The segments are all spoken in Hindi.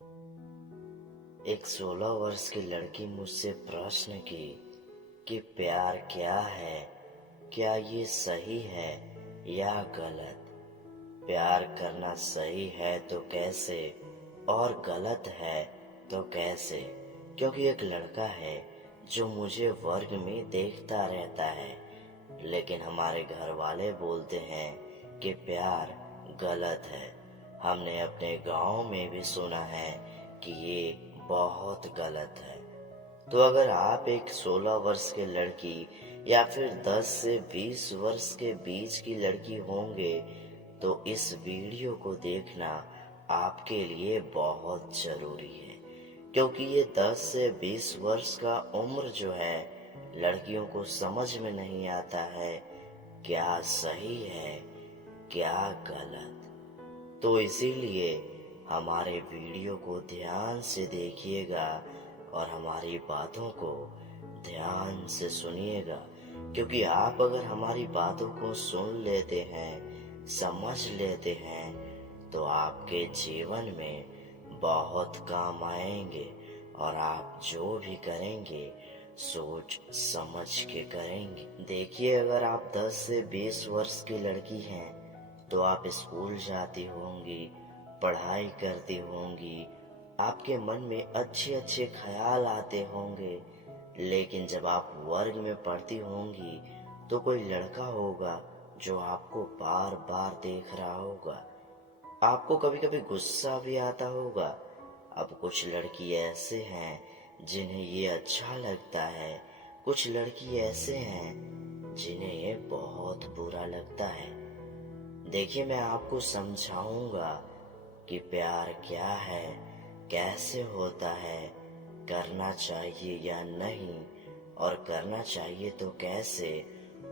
एक 16 वर्ष की लड़की मुझसे प्रश्न की कि प्यार क्या है, क्या ये सही है या गलत। प्यार करना सही है तो कैसे और गलत है तो कैसे। क्योंकि एक लड़का है जो मुझे वर्ग में देखता रहता है, लेकिन हमारे घर वाले बोलते हैं कि प्यार गलत है। हमने अपने गांव में भी सुना है कि ये बहुत गलत है। तो अगर आप एक 16 वर्ष की लड़की या फिर 10 से 20 वर्ष के बीच की लड़की होंगे, तो इस वीडियो को देखना आपके लिए बहुत जरूरी है। क्योंकि ये 10 से 20 वर्ष का उम्र जो है, लड़कियों को समझ में नहीं आता है क्या सही है क्या गलत। तो इसीलिए हमारे वीडियो को ध्यान से देखिएगा और हमारी बातों को ध्यान से सुनिएगा। क्योंकि आप अगर हमारी बातों को सुन लेते हैं, समझ लेते हैं, तो आपके जीवन में बहुत काम आएंगे और आप जो भी करेंगे सोच समझ के करेंगे। देखिए, अगर आप 10 से 20 वर्ष की लड़की हैं तो आप स्कूल जाती होंगी, पढ़ाई करती होंगी, आपके मन में अच्छे अच्छे ख्याल आते होंगे। लेकिन जब आप वर्ग में पढ़ती होंगी तो कोई लड़का होगा जो आपको बार बार देख रहा होगा। आपको कभी कभी गुस्सा भी आता होगा। अब कुछ लड़की ऐसे हैं जिन्हें ये अच्छा लगता है, कुछ लड़की ऐसे हैं जिन्हें ये बहुत बुरा लगता है। देखिए, मैं आपको समझाऊंगा कि प्यार क्या है, कैसे होता है, करना चाहिए या नहीं, और करना चाहिए तो कैसे,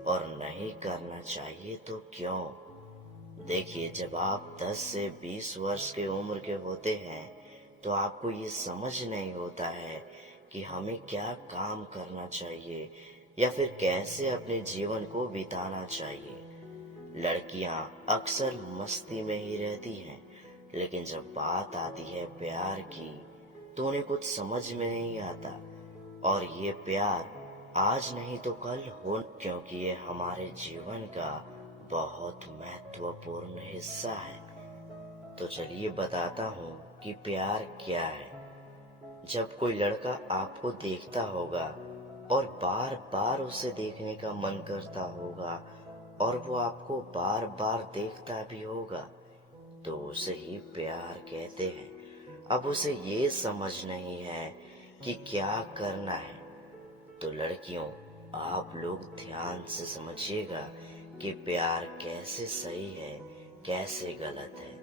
और नहीं करना चाहिए तो क्यों। देखिए, जब आप 10 से 20 वर्ष के उम्र के होते हैं तो आपको ये समझ नहीं होता है कि हमें क्या काम करना चाहिए या फिर कैसे अपने जीवन को बिताना चाहिए। लड़कियां अक्सर मस्ती में ही रहती हैं, लेकिन जब बात आती है प्यार की तो उन्हें कुछ समझ में नहीं आता। और ये प्यार आज नहीं तो कल हो, क्योंकि ये हमारे जीवन का बहुत महत्वपूर्ण हिस्सा है। तो चलिए बताता हूँ कि प्यार क्या है। जब कोई लड़का आपको देखता होगा और बार बार उसे देखने का मन करता होगा और वो आपको बार बार देखता भी होगा, तो उसे ही प्यार कहते हैं। अब उसे ये समझ नहीं है कि क्या करना है। तो लड़कियों, आप लोग ध्यान से समझिएगा कि प्यार कैसे सही है, कैसे गलत है।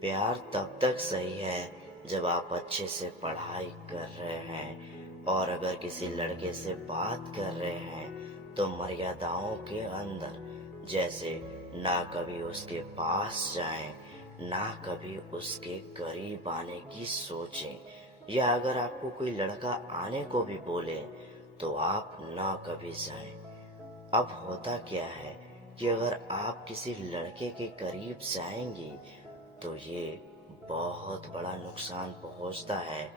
प्यार तब तक सही है जब आप अच्छे से पढ़ाई कर रहे हैं, और अगर किसी लड़के से बात कर रहे हैं तो मर्यादाओं के अंदर। जैसे ना कभी उसके पास जाएं, ना कभी उसके करीब आने की सोचें, या अगर आपको कोई लड़का आने को भी बोले तो आप ना कभी जाएं। अब होता क्या है कि अगर आप किसी लड़के के करीब जाएंगी तो ये बहुत बड़ा नुकसान पहुंचता है,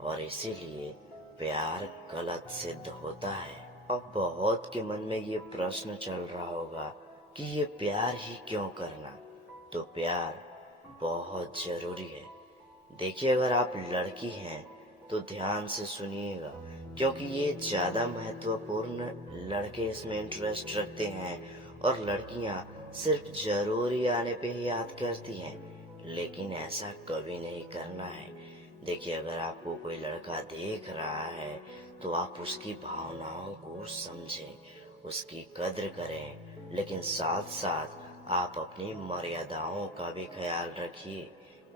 और इसीलिए प्यार गलत सिद्ध होता है। अब बहुत के मन में ये प्रश्न चल रहा होगा कि ये प्यार ही क्यों करना। तो प्यार बहुत जरूरी है। देखिए, अगर आप लड़की हैं तो ध्यान से सुनिएगा, क्योंकि ये ज्यादा महत्वपूर्ण। लड़के इसमें इंटरेस्ट रखते हैं और लड़कियां सिर्फ जरूरी आने पे ही याद करती हैं, लेकिन ऐसा कभी नहीं करना है। देखिए, अगर आपको कोई लड़का देख रहा है तो आप उसकी भावनाओं को समझें, उसकी कद्र करें, लेकिन साथ साथ आप अपनी मर्यादाओं का भी ख्याल रखिए।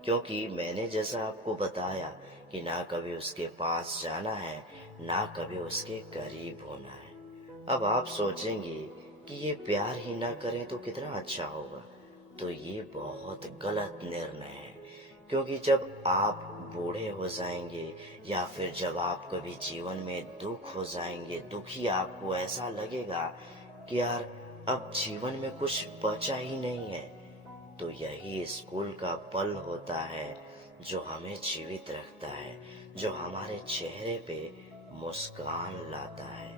क्योंकि मैंने जैसा आपको बताया कि ना कभी उसके पास जाना है, ना कभी उसके करीब होना है। अब आप सोचेंगे कि ये प्यार ही ना करें तो कितना अच्छा होगा। तो ये बहुत गलत निर्णय है। क्योंकि जब आप बूढ़े हो जाएंगे या फिर जब आप कभी जीवन में दुख हो जाएंगे, दुखी, आपको ऐसा लगेगा कि यार अब जीवन में कुछ बचा ही नहीं है, तो यही स्कूल का पल होता है जो हमें जीवित रखता है, जो हमारे चेहरे पे मुस्कान लाता है।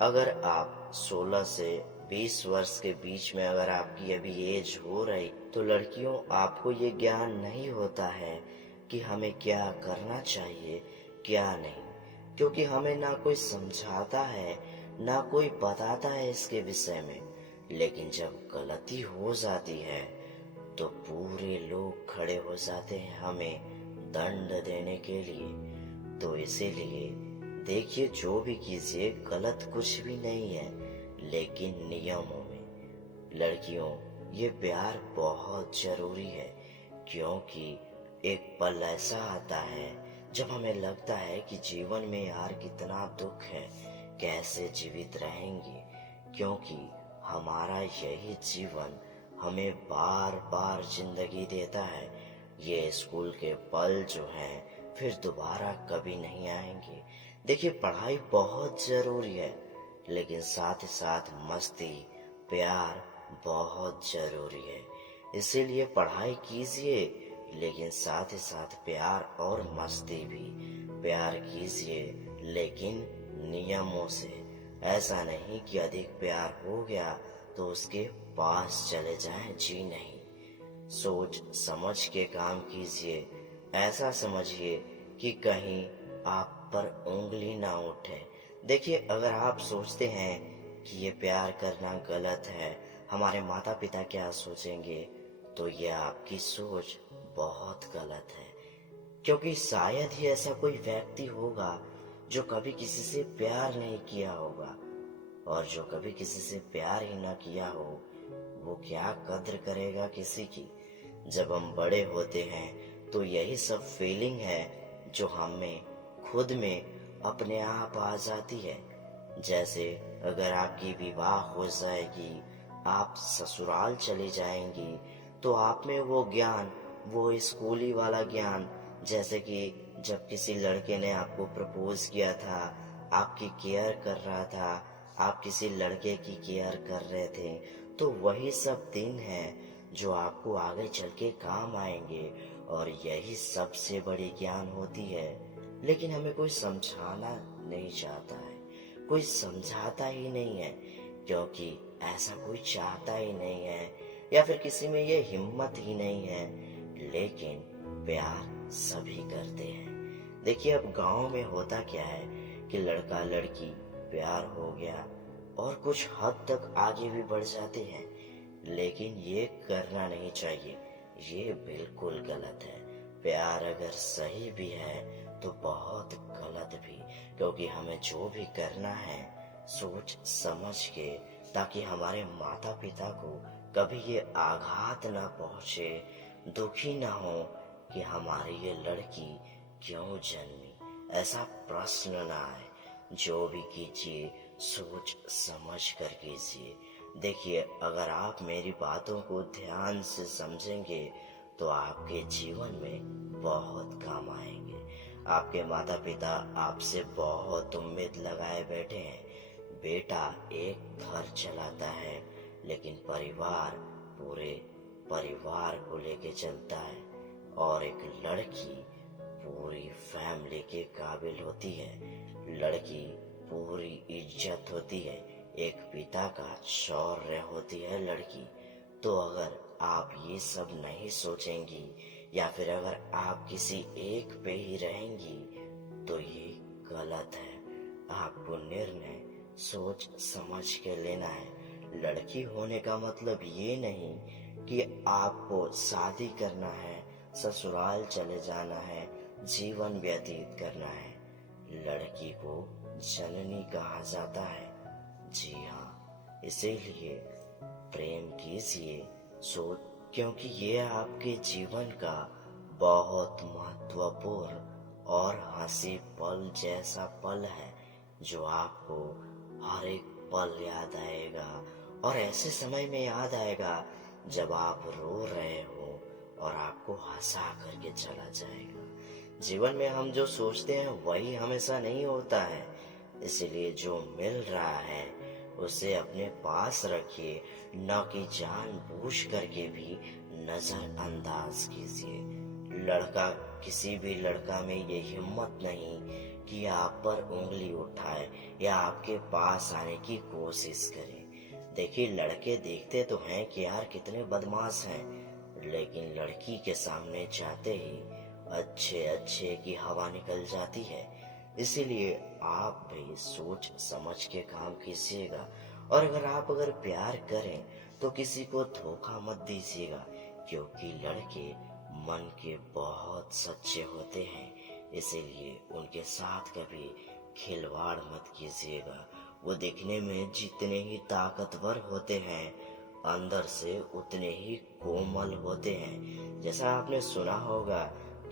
अगर आप 16 से 20 वर्ष के बीच में अगर आपकी अभी एज हो रही, तो लड़कियों आपको ये ज्ञान नहीं होता है कि हमें क्या करना चाहिए क्या नहीं, क्योंकि हमें ना कोई समझाता है ना कोई बताता है इसके विषय में। लेकिन जब गलती हो जाती है तो पूरे लोग खड़े हो जाते हैं हमें दंड देने के लिए। तो इसीलिए देखिए, जो भी कीजिए गलत कुछ भी नहीं है, लेकिन नियमों में। लड़कियों, ये प्यार बहुत जरूरी है, क्योंकि एक पल ऐसा आता है जब हमें लगता है कि जीवन में यार कितना दुख है, कैसे जीवित रहेंगे, क्योंकि हमारा यही जीवन हमें बार बार जिंदगी देता है। ये स्कूल के पल जो हैं फिर दोबारा कभी नहीं आएंगे। देखिए, पढ़ाई बहुत जरूरी है, लेकिन साथ ही साथ मस्ती प्यार बहुत जरूरी है। इसीलिए पढ़ाई कीजिए, लेकिन साथ ही साथ प्यार और मस्ती भी। प्यार कीजिए लेकिन नियमों से। ऐसा नहीं कि अधिक प्यार हो गया तो उसके पास चले जाएं, जी नहीं। सोच समझ के काम कीजिए। ऐसा समझिए कि कहीं आप पर उंगली ना उठे। देखिए, अगर आप सोचते हैं कि ये प्यार करना गलत है, हमारे माता पिता क्या सोचेंगे, तो ये आपकी सोच बहुत गलत है। क्योंकि शायद ही ऐसा कोई व्यक्ति होगा जो कभी किसी से प्यार नहीं किया होगा, और जो कभी किसी से प्यार ही ना किया हो वो क्या कद्र करेगा किसी की। जब हम बड़े होते हैं तो यही सब फीलिंग है जो हमें खुद में अपने आप आ जाती है। जैसे अगर आपकी विवाह हो जाएगी, आप ससुराल चली जाएंगी, तो आप में वो ज्ञान, वो स्कूली वाला ज्ञान, जैसे कि जब किसी लड़के ने आपको प्रपोज किया था, आपकी केयर कर रहा था, आप किसी लड़के की केयर कर रहे थे, तो वही सब दिन है जो आपको आगे चल के काम आएंगे, और यही सबसे बड़ी ज्ञान होती है। लेकिन हमें कोई समझाना नहीं चाहता है, कोई समझाता ही नहीं है, क्योंकि ऐसा कोई चाहता ही नहीं है, या फिर किसी में ये हिम्मत ही नहीं है। लेकिन प्यार सभी करते हैं। देखिए, अब गांव में होता क्या है कि लड़का लड़की प्यार हो गया और कुछ हद तक आगे भी बढ़ जाते हैं, लेकिन ये करना नहीं चाहिए, ये बिल्कुल गलत है। प्यार अगर सही भी है तो बहुत गलत भी, क्योंकि हमें जो भी करना है सोच समझ के, ताकि हमारे माता पिता को कभी ये आघात ना पहुंचे, दुखी ना हो कि हमारी ये लड़की क्यों जन्मी, ऐसा प्रश्न ना आए। जो भी कीजिए सोच समझ कर कीजिए। देखिए, अगर आप मेरी बातों को ध्यान से समझेंगे तो आपके जीवन में बहुत काम आएंगे। आपके माता पिता आपसे बहुत उम्मीद लगाए बैठे हैं। बेटा एक घर चलाता है, लेकिन परिवार पूरे परिवार को लेके चलता है, और एक लड़की पूरी फैमिली के काबिल होती है। लड़की पूरी इज्जत होती है, एक पिता का शौर्य होती है लड़की। तो अगर आप ये सब नहीं सोचेंगी, या फिर अगर आप किसी एक पे ही रहेंगी, तो ये गलत है। आपको निर्णय सोच समझ के लेना है। लड़की होने का मतलब ये नहीं कि आपको शादी करना है, ससुराल चले जाना है, जीवन व्यतीत करना है। लड़की को जननी कहा जाता है। जी हाँ, इसीलिए प्रेम कीजिए सोच, क्योंकि ये आपके जीवन का बहुत महत्वपूर्ण और हंसी पल जैसा पल है, जो आपको हर एक पल याद आएगा, और ऐसे समय में याद आएगा जब आप रो रहे हो और आपको हंसा करके चला जाएगा। जीवन में हम जो सोचते हैं वही हमेशा नहीं होता है, इसलिए जो मिल रहा है उसे अपने पास रखिए, न कि जानबूझ करके भी नजरअंदाज कीजिए। लड़का किसी भी लड़का में ये हिम्मत नहीं कि आप पर उंगली उठाए या आपके पास आने की कोशिश करे। देखिए, लड़के देखते तो हैं कि यार कितने बदमाश हैं, लेकिन लड़की के सामने जाते ही अच्छे अच्छे की हवा निकल जाती है। इसीलिए आप भी सोच समझ के काम कीजिएगा, और अगर प्यार करें तो किसी को धोखा मत दीजिएगा, क्योंकि लड़के मन के बहुत सच्चे होते हैं। इसीलिए उनके साथ कभी खिलवाड़ मत कीजिएगा। वो दिखने में जितने ही ताकतवर होते हैं, अंदर से उतने ही कोमल होते हैं। जैसा आपने सुना होगा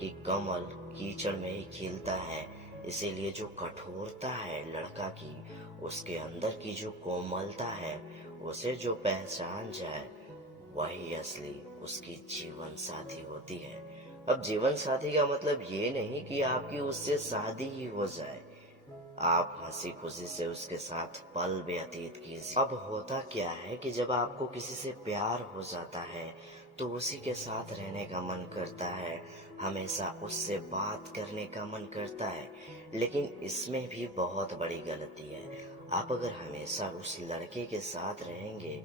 कि कमल कीचड़ में ही खिलता है, इसीलिए जो कठोरता है लड़का की, उसके अंदर की जो कोमलता है, उसे जो पहचान जाए वही असली उसकी जीवन साथी होती है। अब जीवन साथी का मतलब ये नहीं कि आपकी उससे शादी ही हो जाए, आप हंसी खुशी से उसके साथ पल व्यतीत कीजिए। अब होता क्या है कि जब आपको किसी से प्यार हो जाता है तो उसी के साथ रहने का मन करता है, हमेशा उससे बात करने का मन करता है। लेकिन इसमें भी बहुत बड़ी गलती है। आप अगर हमेशा उस लड़के के साथ रहेंगे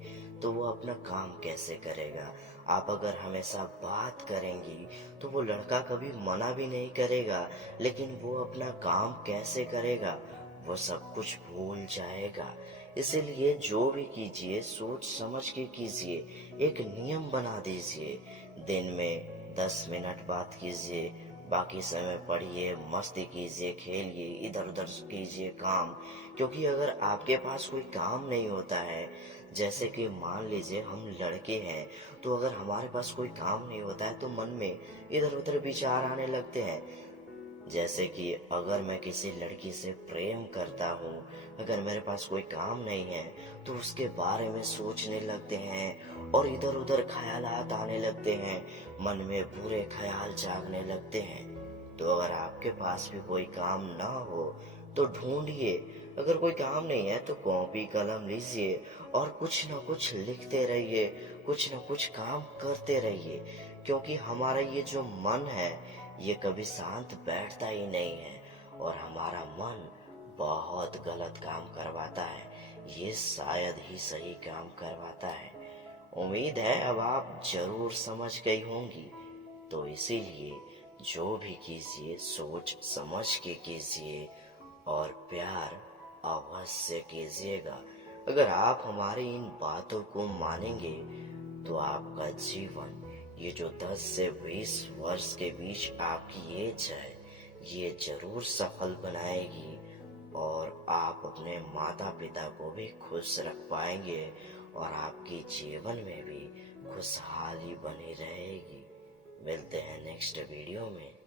तो वो अपना काम कैसे करेगा? आप अगर हमेशा बात करेंगी तो वो लड़का कभी मना भी नहीं करेगा, लेकिन वो अपना काम कैसे करेगा? वो सब कुछ भूल जाएगा। इसीलिए जो भी कीजिए सोच समझ के कीजिए, एक नियम बना दीजिए। दिन में 10 मिनट बात कीजिए, बाकी समय पढ़िए, मस्ती कीजिए, खेलिए, इधर उधर कीजिए काम। क्योंकि अगर आपके पास कोई काम नहीं होता है, जैसे कि मान लीजिए हम लड़के हैं, तो अगर हमारे पास कोई काम नहीं होता है तो मन में इधर उधर विचार आने लगते हैं। जैसे कि अगर मैं किसी लड़की से प्रेम करता हूँ, अगर मेरे पास कोई काम नहीं है तो उसके बारे में सोचने लगते हैं और इधर उधर ख्यालात आने लगते हैं, मन में बुरे ख्याल जागने लगते हैं। तो अगर आपके पास भी कोई काम ना हो तो ढूंढिए। अगर कोई काम नहीं है तो कॉपी कलम लीजिए और कुछ न कुछ लिखते रहिए, कुछ न कुछ काम करते रहिए। क्योंकि हमारा ये जो मन है ये कभी शांत बैठता ही नहीं है, और हमारा मन बहुत गलत काम करवाता है, ये शायद ही सही काम करवाता है। उम्मीद है अब आप जरूर समझ गई होंगी। तो इसीलिए जो भी कीजिए सोच समझ के कीजिए, और प्यार अवश्य कीजिएगा। अगर आप हमारी इन बातों को मानेंगे तो आपका जीवन, ये जो 10 से 20 वर्ष के बीच आपकी एज है, ये जरूर सफल बनाएगी, और आप अपने माता पिता को भी खुश रख पाएंगे, और आपके जीवन में भी खुशहाली बनी रहेगी। मिलते हैं नेक्स्ट वीडियो में।